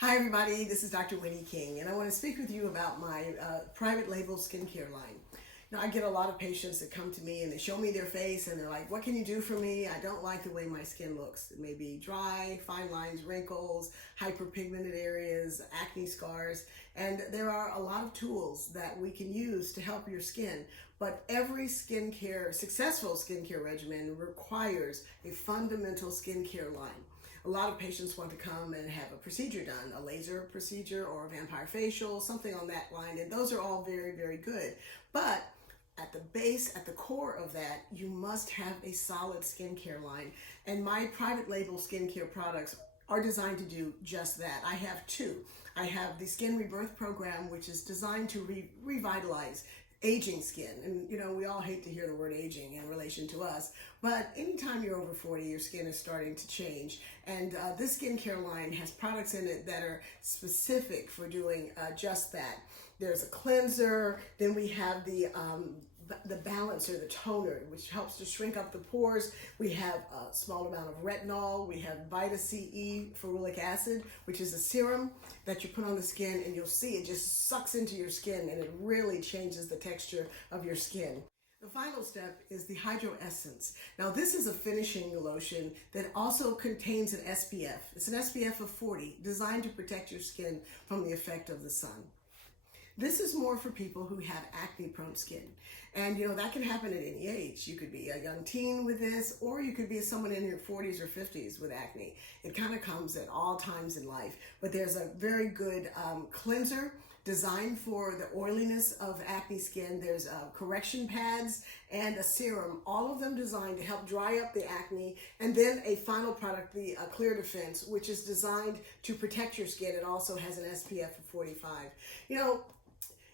Hi everybody, this is Dr. Winnie King, and I want to speak with you about my private label skincare line. Now, I get a lot of patients that come to me and they show me their face and they're like, what can you do for me? I don't like the way my skin looks. It may be dry, fine lines, wrinkles, hyperpigmented areas, acne scars, and there are a lot of tools that we can use to help your skin. But every successful skincare regimen requires a fundamental skincare line. A lot of patients want to come and have a procedure done, a laser procedure or a vampire facial, something on that line, and those are all very, very good. But at the base, at the core of that, you must have a solid skincare line. And my private label skincare products are designed to do just that. I have two. I have the Skin Rebirth program, which is designed to revitalize aging skin. And we all hate to hear the word aging in relation to us, but anytime you're over 40, your skin is starting to change. And this skincare line has products in it that are specific for doing just that. There's a cleanser, then we have the balancer, the toner, which helps to shrink up the pores. We have a small amount of retinol. We have vitamin C, ferulic acid, which is a serum that you put on the skin, and you'll see it just sucks into your skin and it really changes the texture of your skin. The final step is the Hydro Essence. Now, this is a finishing lotion that also contains an SPF. It's an SPF of 40, designed to protect your skin from the effect of the sun. This is more for people who have acne-prone skin. And that can happen at any age. You could be a young teen with this, or you could be someone in your 40s or 50s with acne. It kind of comes at all times in life. But there's a very good cleanser designed for the oiliness of acne skin. There's correction pads and a serum, all of them designed to help dry up the acne. And then a final product, the Clear Defense, which is designed to protect your skin. It also has an SPF of 45.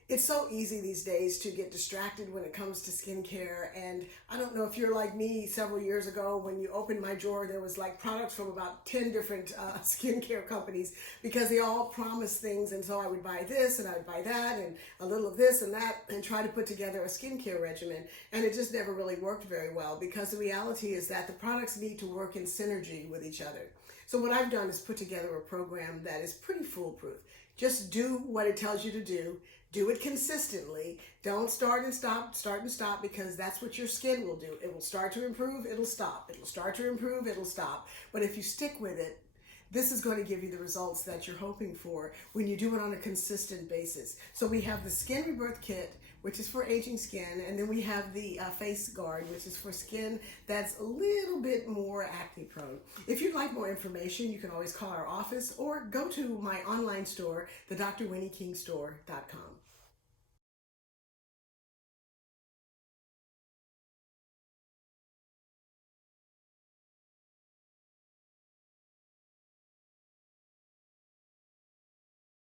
It's so easy these days to get distracted when it comes to skincare, and I don't know if you're like me. Several years ago, when you opened my drawer, there was like products from about 10 different skincare companies, because they all promised things, and so I would buy this and I would buy that and a little of this and that and try to put together a skincare regimen, and it just never really worked very well, because the reality is that the products need to work in synergy with each other. So what I've done is put together a program that is pretty foolproof. Just do what it tells you to do. Do it consistently. Don't start and stop, because that's what your skin will do. It will start to improve, it'll stop. It'll start to improve, it'll stop. But if you stick with it, this is going to give you the results that you're hoping for when you do it on a consistent basis. So we have the Skin Rebirth Kit, which is for aging skin, and then we have the Face Guard, which is for skin that's a little bit more acne prone. If you'd like more information, you can always call our office or go to my online store, the drwinniekingstore.com.